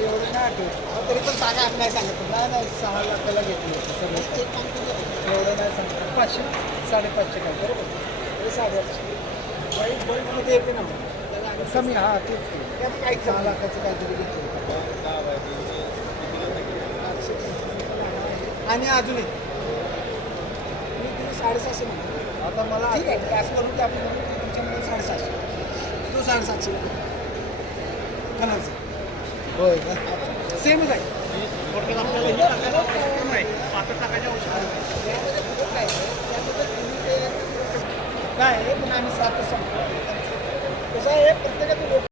एवढं नाही आठवत तरी पण सांगा आम्ही नाही सांगत नाही 6 लाखाला घेतली होती सगळं एवढं नाही सांगत 500 550 काय बरोबर तरी 850 वाईट बल्कमध्ये येते ना कमी हां तेच त्यात काही 6 लाखाचं काहीतरी घेतलं आणि अजूनही मी तिने 750 म्हणतो आता मला ठीक आहे असं करून की आपण तुमच्यामुळे 750 तो 750 कलरचा होय का सेमच आहे काय आहे पण आम्ही 7 सांगतो कसं आहे प्रत्येकाचे लोक